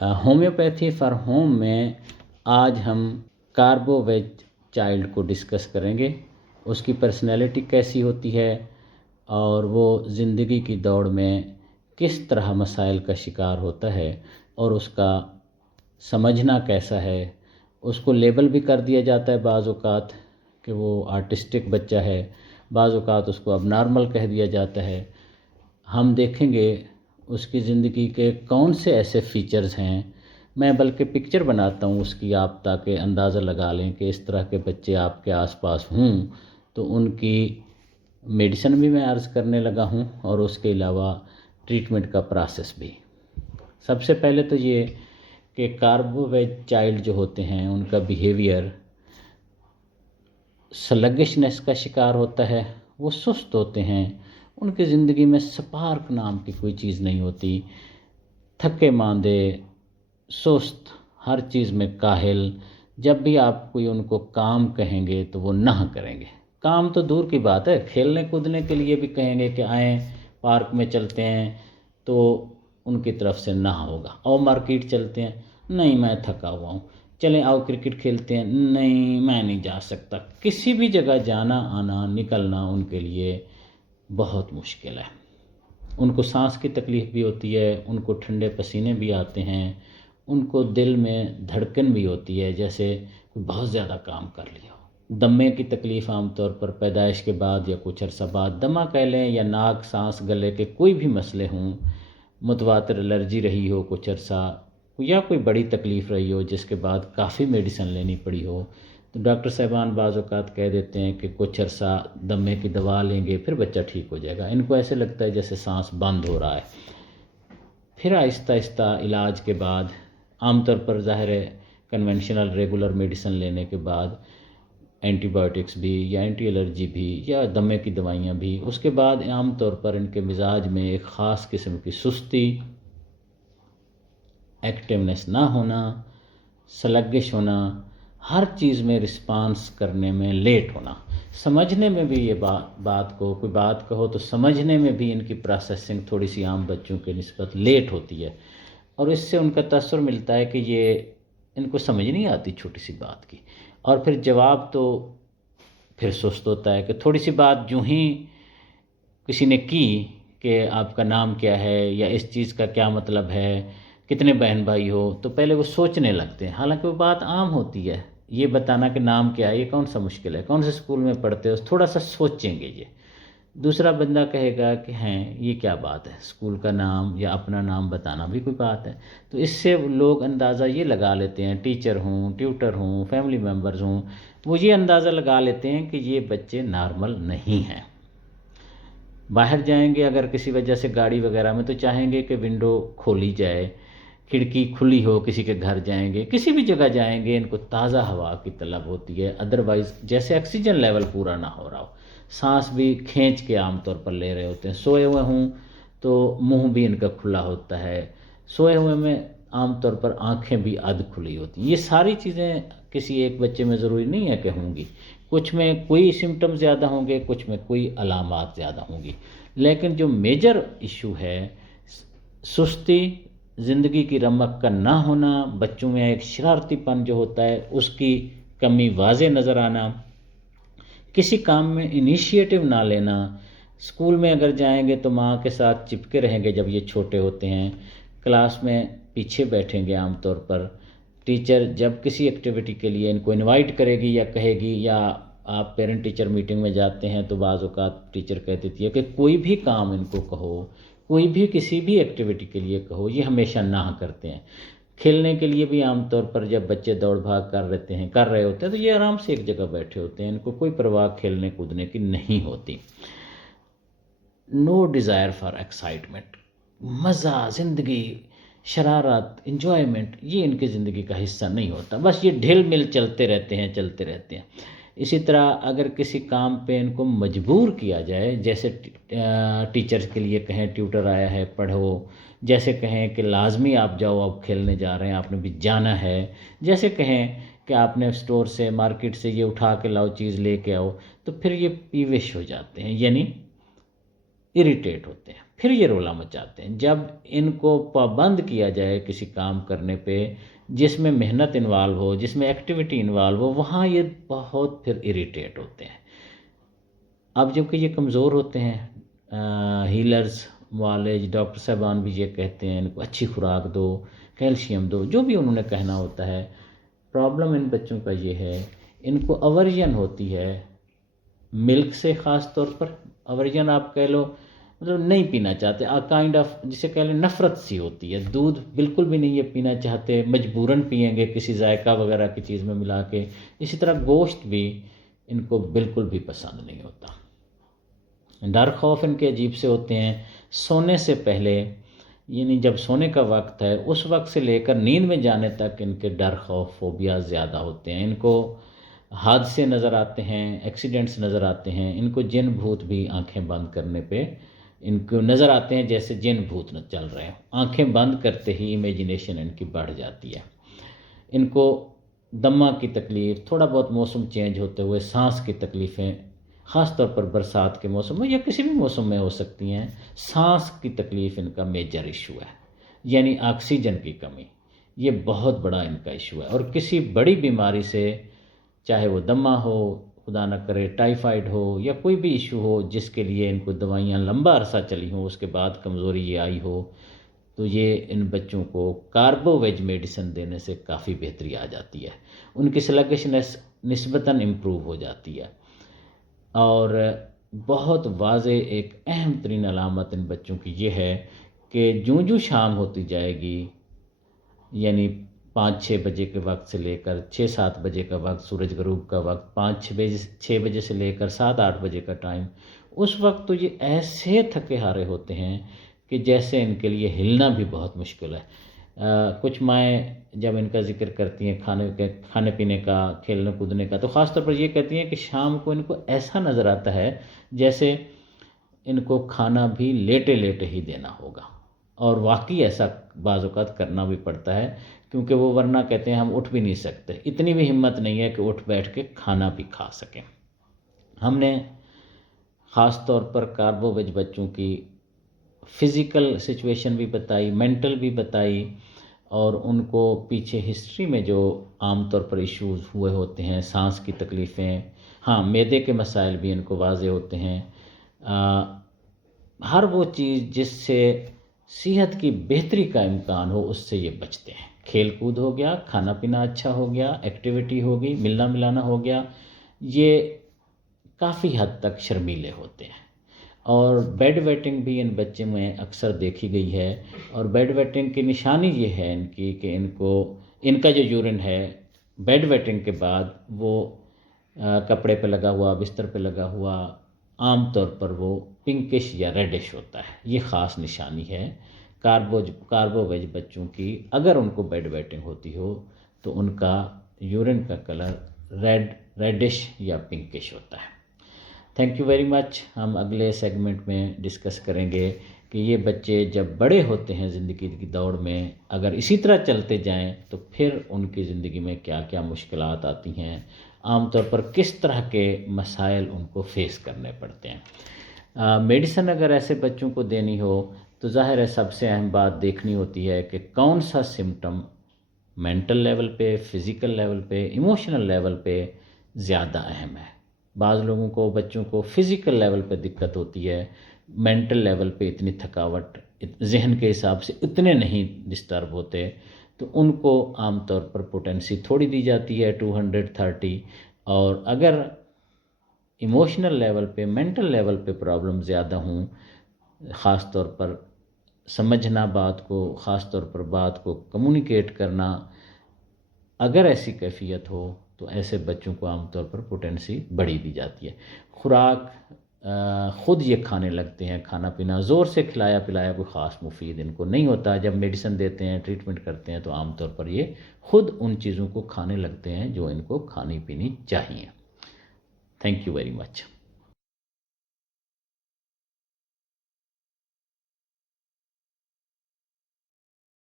Homeopathy for home में आज हम कार्बोवेज चाइल्ड को डिस्कस करेंगे। उसकी पर्सनैलिटी कैसी होती है और वो ज़िंदगी की दौड़ में किस तरह मसाइल का शिकार होता है और उसका समझना कैसा है। उसको लेबल भी कर दिया जाता है बाज़ औक़ात कि वो आर्टिस्टिक बच्चा है, बाज़ औक़ात उसको अब नॉर्मल कह दिया जाता है। हम देखेंगे उसकी ज़िंदगी के कौन से ऐसे फ़ीचर्स हैं। मैं बल्कि पिक्चर बनाता हूँ उसकी, आप ताकि अंदाज़ा लगा लें कि इस तरह के बच्चे आपके आसपास हों तो उनकी मेडिसिन भी मैं अर्ज़ करने लगा हूँ और उसके अलावा ट्रीटमेंट का प्रोसेस भी। सबसे पहले तो ये कि कार्बोवेज चाइल्ड जो होते हैं उनका बिहेवियर स्लगिशनेस का शिकार होता है। वो सुस्त होते हैं, उनकी ज़िंदगी में स्पार्क नाम की कोई चीज़ नहीं होती। थके मांदे, सुस्त, हर चीज़ में काहिल। जब भी आप कोई उनको काम कहेंगे तो वो ना करेंगे। काम तो दूर की बात है, खेलने कूदने के लिए भी कहेंगे कि आएँ पार्क में चलते हैं तो उनकी तरफ से ना होगा। और मार्केट चलते हैं, नहीं मैं थका हुआ हूँ। चलें आओ क्रिकेट खेलते हैं, नहीं मैं नहीं जा सकता। किसी भी जगह जाना आना निकलना उनके लिए बहुत मुश्किल है। उनको सांस की तकलीफ़ भी होती है, उनको ठंडे पसीने भी आते हैं, उनको दिल में धड़कन भी होती है जैसे कोई बहुत ज़्यादा काम कर लिया हो। दमे की तकलीफ़ आमतौर पर पैदाइश के बाद या कुछ अरसा बाद, दमा कह लें या नाक सांस गले के कोई भी मसले हों, मुतवातिर एलर्जी रही हो कुछ अरसा या कोई बड़ी तकलीफ़ रही हो जिसके बाद काफ़ी मेडिसिन लेनी पड़ी हो, तो डॉक्टर साहबान बाज़ औक़ात कह देते हैं कि कुछ अरसा दमे की दवा लेंगे फिर बच्चा ठीक हो जाएगा। इनको ऐसे लगता है जैसे सांस बंद हो रहा है। फिर आहिस्ता आहिस्ता इलाज के बाद, आमतौर पर ज़ाहिर है कन्वेंशनल रेगुलर मेडिसिन लेने के बाद, एंटीबायोटिक्स भी या एंटी एलर्जी भी या दमे की दवाइयाँ भी, उसके बाद आम तौर पर इनके मिजाज में एक ख़ास किस्म की सुस्ती, एक्टिवनेस ना होना, स्लगिश होना, हर चीज़ में रिस्पांस करने में लेट होना, समझने में भी ये बात को कोई बात कहो तो समझने में भी इनकी प्रोसेसिंग थोड़ी सी आम बच्चों के निस्बत लेट होती है। और इससे उनका तसव्वुर मिलता है कि ये इनको समझ नहीं आती छोटी सी बात की। और फिर जवाब तो फिर सुस्त होता है कि थोड़ी सी बात यूँ ही किसी ने की कि आपका नाम क्या है या इस चीज़ का क्या मतलब है, कितने बहन भाई हो, तो पहले वो सोचने लगते हैं। हालांकि वो बात आम होती है, ये बताना कि नाम क्या है ये कौन सा मुश्किल है, कौन से स्कूल में पढ़ते हो, थोड़ा सा सोचेंगे ये। दूसरा बंदा कहेगा कि हैं ये क्या बात है, स्कूल का नाम या अपना नाम बताना भी कोई बात है। तो इससे लोग अंदाज़ा ये लगा लेते हैं, टीचर हों, ट्यूटर हों, फैमिली मेम्बर्स हों, वो ये अंदाज़ा लगा लेते हैं कि ये बच्चे नॉर्मल नहीं हैं। बाहर जाएंगे अगर किसी वजह से गाड़ी वगैरह में तो चाहेंगे कि विंडो खोली जाए, खिड़की खुली हो, किसी के घर जाएंगे, किसी भी जगह जाएंगे, इनको ताज़ा हवा की तलब होती है। अदरवाइज़ जैसे ऑक्सीजन लेवल पूरा ना हो रहा हो, सांस भी खींच के आमतौर पर ले रहे होते हैं। सोए हुए हों तो मुंह भी इनका खुला होता है, सोए हुए में आमतौर पर आंखें भी अध खुली होती हैं। ये सारी चीज़ें किसी एक बच्चे में ज़रूरी नहीं है कि होंगी, कुछ में कोई सिम्टम ज़्यादा होंगे, कुछ में कोई अलामात ज़्यादा होंगी। लेकिन जो मेजर इशू है सुस्ती, ज़िंदगी की रमक का ना होना, बच्चों में एक शरारतीपन जो होता है उसकी कमी वाज़े नज़र आना, किसी काम में इनिशिएटिव ना लेना, स्कूल में अगर जाएंगे तो माँ के साथ चिपके रहेंगे जब ये छोटे होते हैं, क्लास में पीछे बैठेंगे आमतौर पर। टीचर जब किसी एक्टिविटी के लिए इनको इनवाइट करेगी या कहेगी, या आप पेरेंट टीचर मीटिंग में जाते हैं तो बाज़ औक़ात टीचर कह देती है कि कोई भी काम इनको कहो, कोई भी किसी भी एक्टिविटी के लिए कहो, ये हमेशा ना करते हैं। खेलने के लिए भी आमतौर पर जब बच्चे दौड़ भाग कर रहे होते हैं तो ये आराम से एक जगह बैठे होते हैं, इनको कोई परवाह खेलने कूदने की नहीं होती। नो डिज़ायर फॉर एक्साइटमेंट, मज़ा, ज़िंदगी, शरारत, इंजॉयमेंट, ये इनकी ज़िंदगी का हिस्सा नहीं होता। बस ये ढिल मिल चलते रहते हैं। इसी तरह अगर किसी काम पे इनको मजबूर किया जाए, जैसे टीचर्स के लिए कहें ट्यूटर आया है पढ़ो, जैसे कहें कि लाजमी आप जाओ, आप खेलने जा रहे हैं, आपने भी जाना है, जैसे कहें कि आपने स्टोर से मार्केट से ये उठा के लाओ, चीज़ लेके आओ, तो फिर ये पीविश हो जाते हैं, यानी इरिटेट होते हैं। پھر یہ رولا مچاتے ہیں۔ جب ان کو پابند کیا جائے کسی کام کرنے پہ جس میں محنت انوالو ہو، جس میں ایکٹیویٹی انوالو ہو، وہاں یہ بہت پھر اریٹیٹ ہوتے ہیں۔ اب جب کہ یہ کمزور ہوتے ہیں، ہیلرز، معالج، ڈاکٹر صاحبان بھی یہ کہتے ہیں ان کو اچھی خوراک دو، کیلشیم دو، جو بھی انہوں نے کہنا ہوتا ہے۔ پرابلم ان بچوں کا یہ ہے، ان کو اورژن ہوتی ہے ملک سے، خاص طور پر اورژن آپ کہہ لو، مطلب نہیں پینا چاہتے، کائنڈ آف جسے کہہ لیں نفرت سی ہوتی ہے، دودھ بالکل بھی نہیں یہ پینا چاہتے، مجبوراً پئیں گے کسی ذائقہ وغیرہ کی چیز میں ملا کے۔ اسی طرح گوشت بھی ان کو بالکل بھی پسند نہیں ہوتا۔ ڈر خوف ان کے عجیب سے ہوتے ہیں۔ سونے سے پہلے، یعنی جب سونے کا وقت ہے اس وقت سے لے کر نیند میں جانے تک ان کے ڈر خوف فوبیا زیادہ ہوتے ہیں۔ ان کو حادثے نظر آتے ہیں، ایکسیڈنٹس نظر آتے ہیں، ان کو جن بھوت بھی آنکھیں بند کرنے پہ ان کو نظر آتے ہیں جیسے جن بھوت نہ چل رہے ہیں۔ آنکھیں بند کرتے ہی امیجنیشن ان کی بڑھ جاتی ہے۔ ان کو دمہ کی تکلیف، تھوڑا بہت موسم چینج ہوتے ہوئے سانس کی تکلیفیں، خاص طور پر برسات کے موسم میں یا کسی بھی موسم میں ہو سکتی ہیں۔ سانس کی تکلیف ان کا میجر ایشو ہے، یعنی آکسیجن کی کمی، یہ بہت بڑا ان کا ایشو ہے۔ اور کسی بڑی بیماری سے، چاہے وہ دمہ ہو، خدا نہ کرے ٹائیفائڈ ہو، یا کوئی بھی ایشو ہو جس کے لیے ان کو دوائیاں لمبا عرصہ چلی ہوں، اس کے بعد کمزوری یہ آئی ہو، تو یہ ان بچوں کو کاربو ویج میڈیسن دینے سے کافی بہتری آ جاتی ہے، ان کی سلگشنس نسبتاً امپروو ہو جاتی ہے۔ اور بہت واضح ایک اہم ترین علامت ان بچوں کی یہ ہے کہ جوں شام ہوتی جائے گی، یعنی 5-6 بجے کے وقت سے لے کر 6-7 بجے کا وقت، سورج غروب کا وقت، 5-6 بجے سے لے کر 7-8 بجے کا ٹائم، اس وقت تو یہ ایسے تھکے ہارے ہوتے ہیں کہ جیسے ان کے لیے ہلنا بھی بہت مشکل ہے۔ کچھ مائیں جب ان کا ذکر کرتی ہیں کھانے پینے کا، کھیلنے کودنے کا، تو خاص طور پر یہ کہتی ہیں کہ شام کو ان کو ایسا نظر آتا ہے جیسے ان کو کھانا بھی لیٹے لیٹے ہی دینا ہوگا، اور واقعی ایسا بعض اوقات کرنا بھی پڑتا ہے، کیونکہ وہ ورنہ کہتے ہیں ہم اٹھ بھی نہیں سکتے، اتنی بھی ہمت نہیں ہے کہ اٹھ بیٹھ کے کھانا بھی کھا سکیں۔ ہم نے خاص طور پر کاربو ویج بچوں کی فزیکل سچویشن بھی بتائی، مینٹل بھی بتائی، اور ان کو پیچھے ہسٹری میں جو عام طور پر ایشوز ہوئے ہوتے ہیں، سانس کی تکلیفیں، ہاں معدے کے مسائل بھی ان کو واضح ہوتے ہیں۔ ہر وہ چیز جس سے صحت کی بہتری کا امکان ہو اس سے یہ بچتے ہیں۔ کھیل کود ہو گیا، کھانا پینا اچھا ہو گیا، ایکٹیویٹی ہوگی، ملنا ملانا ہو گیا، یہ کافی حد تک شرمیلے ہوتے ہیں۔ اور بیڈ ویٹنگ بھی ان بچے میں اکثر دیکھی گئی ہے، اور بیڈ ویٹنگ کی نشانی یہ ہے ان کی کہ ان کا جو یورین ہے بیڈ ویٹنگ کے بعد وہ کپڑے پہ لگا ہوا، بستر پہ لگا ہوا، عام طور پر وہ پنکش یا ریڈش ہوتا ہے۔ یہ خاص نشانی ہے کاربو ویج بچوں کی۔ اگر ان کو بیڈ ویٹنگ ہوتی ہو تو ان کا یورین کا کلر ریڈش یا پنکش ہوتا ہے۔ Thank you very much. ہم اگلے سیگمنٹ میں ڈسکس کریں گے کہ یہ بچے جب بڑے ہوتے ہیں زندگی کی دوڑ میں، اگر اسی طرح چلتے جائیں تو پھر ان کی زندگی میں کیا کیا مشکلات آتی ہیں، عام طور پر کس طرح کے مسائل ان کو فیس کرنے پڑتے ہیں۔ میڈیسن اگر ایسے بچوں کو دینی ہو تو ظاہر ہے سب سے اہم بات دیکھنی ہوتی ہے کہ کون سا سمٹم مینٹل لیول پہ، فزیکل لیول پہ، ایموشنل لیول پہ زیادہ اہم ہے۔ بعض لوگوں کو، بچوں کو فزیکل لیول پہ دقت ہوتی ہے، مینٹل لیول پہ اتنی تھکاوٹ ذہن کے حساب سے اتنے نہیں ڈسٹرب ہوتے، تو ان کو عام طور پر پوٹینسی تھوڑی دی جاتی ہے 230، اور اگر ایموشنل لیول پہ، مینٹل لیول پہ پرابلم زیادہ ہوں، خاص طور پر سمجھنا بات کو، خاص طور پر بات کو کمیونیکیٹ کرنا، اگر ایسی کیفیت ہو تو ایسے بچوں کو عام طور پر پوٹینسی بڑھی دی جاتی ہے۔ خوراک خود یہ کھانے لگتے ہیں، کھانا پینا زور سے کھلایا پلایا کوئی خاص مفید ان کو نہیں ہوتا۔ جب میڈیسن دیتے ہیں، ٹریٹمنٹ کرتے ہیں، تو عام طور پر یہ خود ان چیزوں کو کھانے لگتے ہیں جو ان کو کھانی پینی چاہیے۔ Thank you very much.